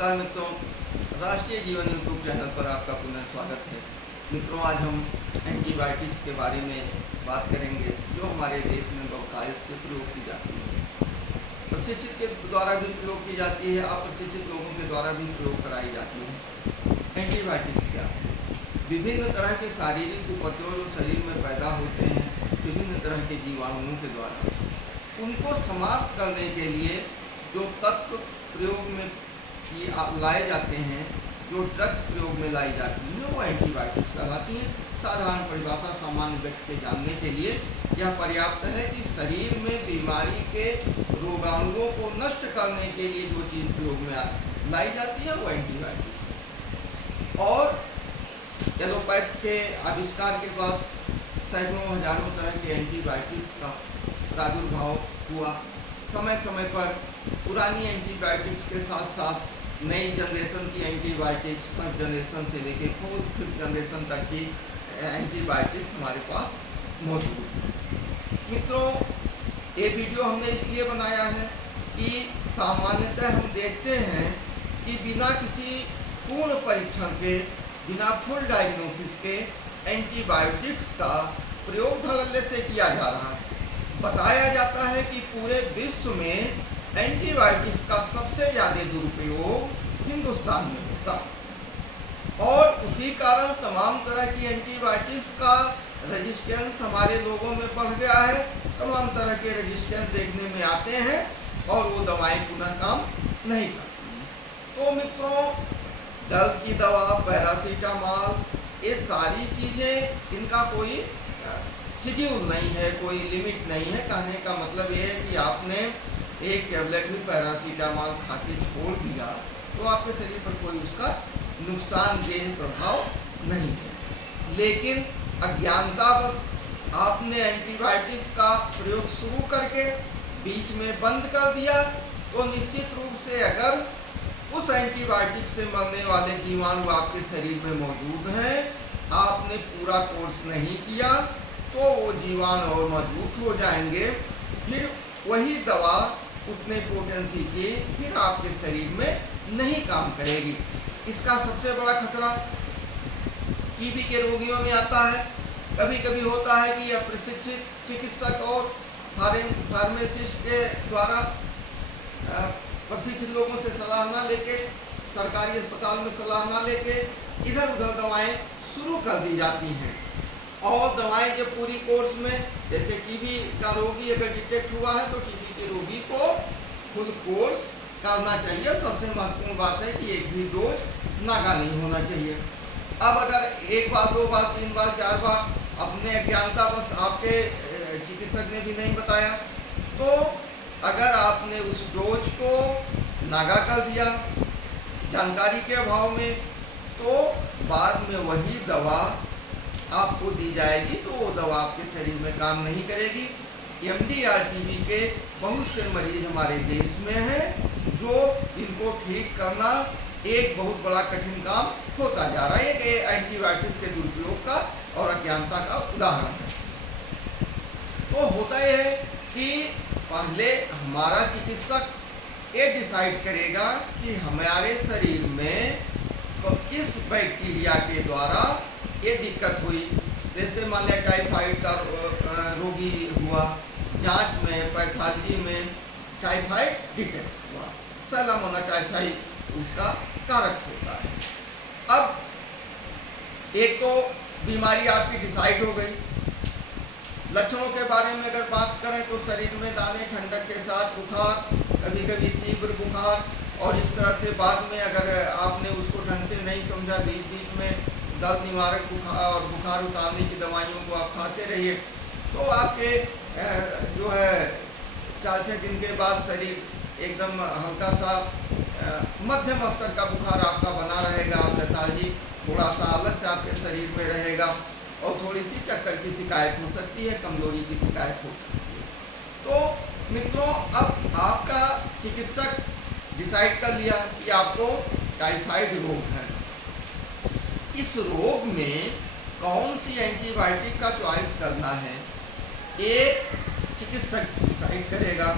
नमस्कार मित्रों, राष्ट्रीय जीवन यूट्यूब चैनल पर आपका पुनः स्वागत है। मित्रों, आज हम एंटीबायोटिक्स के बारे में बात करेंगे जो हमारे देश में बहुतायत से प्रयोग की जाती है। प्रशिक्षित के द्वारा भी प्रयोग की जाती है, अप्रशिक्षित लोगों के द्वारा भी प्रयोग कराई जाती है। एंटीबायोटिक्स क्या है? विभिन्न तरह के शारीरिक उपद्रव जो शरीर में पैदा होते हैं विभिन्न तरह के जीवाणुओं के द्वारा, उनको समाप्त करने के लिए जो तत्व प्रयोग में लाए जाते हैं, जो ड्रग्स प्रयोग में लाई जाती हैं, वो एंटीबायोटिक्स कहलाती हैं। साधारण परिभाषा सामान्य व्यक्ति के जानने के लिए यह पर्याप्त है कि शरीर में बीमारी के रोगाणुओं को नष्ट करने के लिए जो चीज़ प्रयोग में लाई जाती है वो एंटीबायोटिक्स है। और एलोपैथ के आविष्कार के बाद सैकड़ों हजारों तरह के एंटीबायोटिक्स का प्रादुर्भाव हुआ। समय समय पर पुरानी एंटीबायोटिक्स के साथ साथ नई जनरेशन की एंटीबायोटिक्स, फर्स्ट जनरेशन से लेके फोर्थ फिफ्थ जनरेशन तक की एंटीबायोटिक्स हमारे पास मौजूद है। मित्रों, ये वीडियो हमने इसलिए बनाया है कि सामान्यतः हम देखते हैं कि बिना किसी पूर्ण परीक्षण के, बिना फुल डायग्नोसिस के एंटीबायोटिक्स का प्रयोग धड़ल्ले से किया जा रहा है। बताया जाता है कि पूरे विश्व में एंटीबायोटिक्स का सबसे ज़्यादा दुरुपयोग हिंदुस्तान में होता है और उसी कारण तमाम तरह की एंटीबायोटिक्स का रेजिस्टेंस हमारे लोगों में बढ़ गया है। तमाम तरह के रेजिस्टेंस देखने में आते हैं और वो दवाएं पुनः काम नहीं करती हैं। तो मित्रों, दर्द की दवा, पैरासीटामॉल, ये सारी चीज़ें, इनका कोई शेड्यूल नहीं है, कोई लिमिट नहीं है। कहने का मतलब ये है कि आपने एक टैबलेट भी पैरासीटामॉल खा के छोड़ दिया तो आपके शरीर पर कोई उसका नुकसानदेह प्रभाव नहीं है। लेकिन अज्ञानतावश आपने एंटीबायोटिक्स का प्रयोग शुरू करके बीच में बंद कर दिया तो निश्चित रूप से अगर उस एंटीबायोटिक से मरने वाले जीवाणु आपके शरीर में मौजूद हैं, आपने पूरा कोर्स नहीं किया तो वो जीवाणु और मजबूत हो जाएंगे। फिर वही दवा उतने पोटेंसी की फिर आपके शरीर में नहीं काम करेगी। इसका सबसे बड़ा खतरा टीबी के रोगियों में आता है। कभी कभी होता है कि अप्रशिक्षित चिकित्सक और फार्मासिस्ट के द्वारा प्रशिक्षित लोगों से सलाह ना लेके, सरकारी अस्पताल में सलाह ना लेके इधर उधर दवाएं शुरू कर दी जाती हैं। और दवाएं जब पूरी कोर्स में, जैसे टीबी का रोगी अगर डिटेक्ट हुआ है तो टीबी के रोगी को फुल कोर्स करना चाहिए। सबसे महत्वपूर्ण बात है कि एक भी डोज नागा नहीं होना चाहिए। अब अगर एक बार, दो बार, तीन बार, चार बार अपने अज्ञानता बस आपके चिकित्सक ने भी नहीं बताया तो अगर आपने उस डोज को नागा कर दिया जानकारी के अभाव में, तो बाद में वही दवा आपको दी जाएगी तो वो दवा आपके शरीर में काम नहीं करेगी। MDR टीबी के बहुत से मरीज हमारे देश में हैं जो इनको ठीक करना एक बहुत बड़ा कठिन काम होता जा रहा है। एक एंटीबायोटिक्स के दुरुपयोग का और अज्ञानता का उदाहरण है। तो होता यह है कि पहले हमारा चिकित्सक ये डिसाइड करेगा कि हमारे शरीर में किस बैक्टीरिया के द्वारा ये दिक्कत हुई। जैसे मान लिया टाइफाइड का रोगी हुआ, जांच में पैथोलॉजी में टाइफाइड डिटेक्ट हुआ, सैलामोना टाइफाइड उसका कारक होता है। अब एक तो बीमारी आपकी डिसाइड हो गई। लक्षणों के बारे में अगर बात करें तो शरीर में दाने, ठंडक के साथ बुखार, कभी कभी तीव्र बुखार, और इस तरह से बाद में अगर आपने उसको ढंग से नहीं समझा, बीच बीच में दर्द निवारक बुखार और बुखार उतारने की दवाइयों को आप खाते रहिए तो आपके जो है 4-6 दिन के बाद शरीर एकदम हल्का सा मध्यम स्तर का बुखार आपका बना रहेगा। आप लेथार्जी, थोड़ा सा आलस्य आपके शरीर में रहेगा और थोड़ी सी चक्कर की शिकायत हो सकती है, कमजोरी की शिकायत हो सकती है। तो मित्रों, अब आपका चिकित्सक डिसाइड कर लिया कि आपको टाइफाइड रोग है। इस रोग में कौन सी एंटीबायोटिक का चॉइस करना है, एक चिकित्सक डिसाइड करेगा।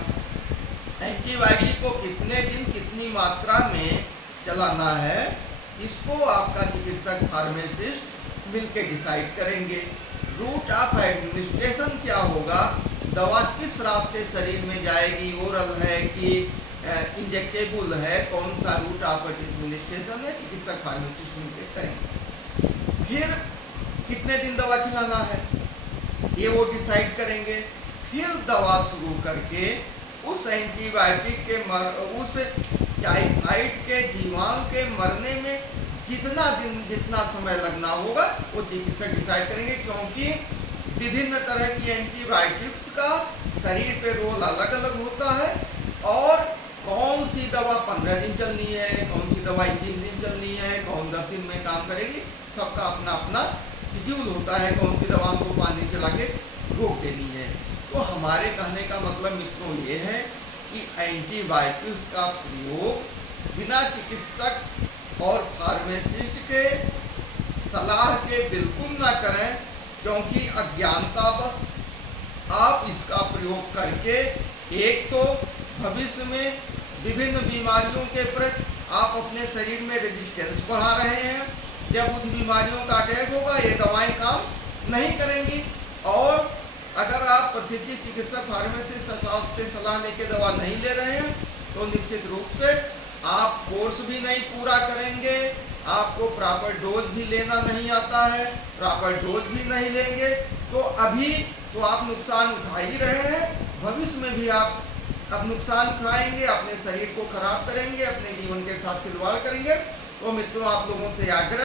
एंटीबायोटिक को कितने दिन कितनी मात्रा में चलाना है, इसको आपका चिकित्सक फार्मासिस्ट मिलके डिसाइड करेंगे। रूट ऑफ एडमिनिस्ट्रेशन क्या होगा, दवा किस रास्ते शरीर में जाएगी, ओरल है कि इंजेक्टेबल है, कौन सा रूट ऑफ एडमिनिस्ट्रेशन है, चिकित्सक फार्मासिस्ट मिलके करेंगे। फिर कितने दिन दवा खिलाना है ये वो डिसाइड करेंगे। फिर दवा शुरू करके उस एंटीबायोटिक के उस टाइफाइड के जीवाणु के मरने में जितना समय लगना होगा वो चिकित्सक डिसाइड करेंगे, क्योंकि विभिन्न तरह की एंटीबायोटिक्स का शरीर पे रोल अलग अलग होता है, और कौन सी दवा 15 दिन चलनी है, कौन सी दवा 21 दिन चलनी है, कौन 10 दिन में काम करेगी, सबका अपना अपना शेड्यूल होता है, कौन सी दवा हमको 5 दिन चला के रोक देनी है। तो हमारे कहने का मतलब मित्रों ये है कि एंटीबायोटिक्स का प्रयोग बिना चिकित्सक और फार्मासिस्ट के सलाह के बिल्कुल ना करें, क्योंकि अज्ञानतावश आप इसका प्रयोग करके एक तो भविष्य में विभिन्न बीमारियों के प्रति आप अपने शरीर में रेजिस्टेंस बढ़ा रहे हैं। जब उन बीमारियों का अटैक होगा ये दवाएं काम नहीं करेंगी, और अगर आप प्रशिक्षित चिकित्सक फार्मासिस्ट से सलाह लेके दवा नहीं ले रहे हैं तो निश्चित रूप से आप कोर्स भी नहीं पूरा करेंगे, आपको प्रॉपर डोज भी लेना नहीं आता है, प्रॉपर डोज भी नहीं लेंगे तो अभी तो आप नुकसान उठा ही रहे हैं, भविष्य में भी आप अब नुकसान उठाएंगे, अपने शरीर को खराब करेंगे, अपने जीवन के साथ खिलवाड़ करेंगे। तो मित्रों, आप लोगों से आग्रह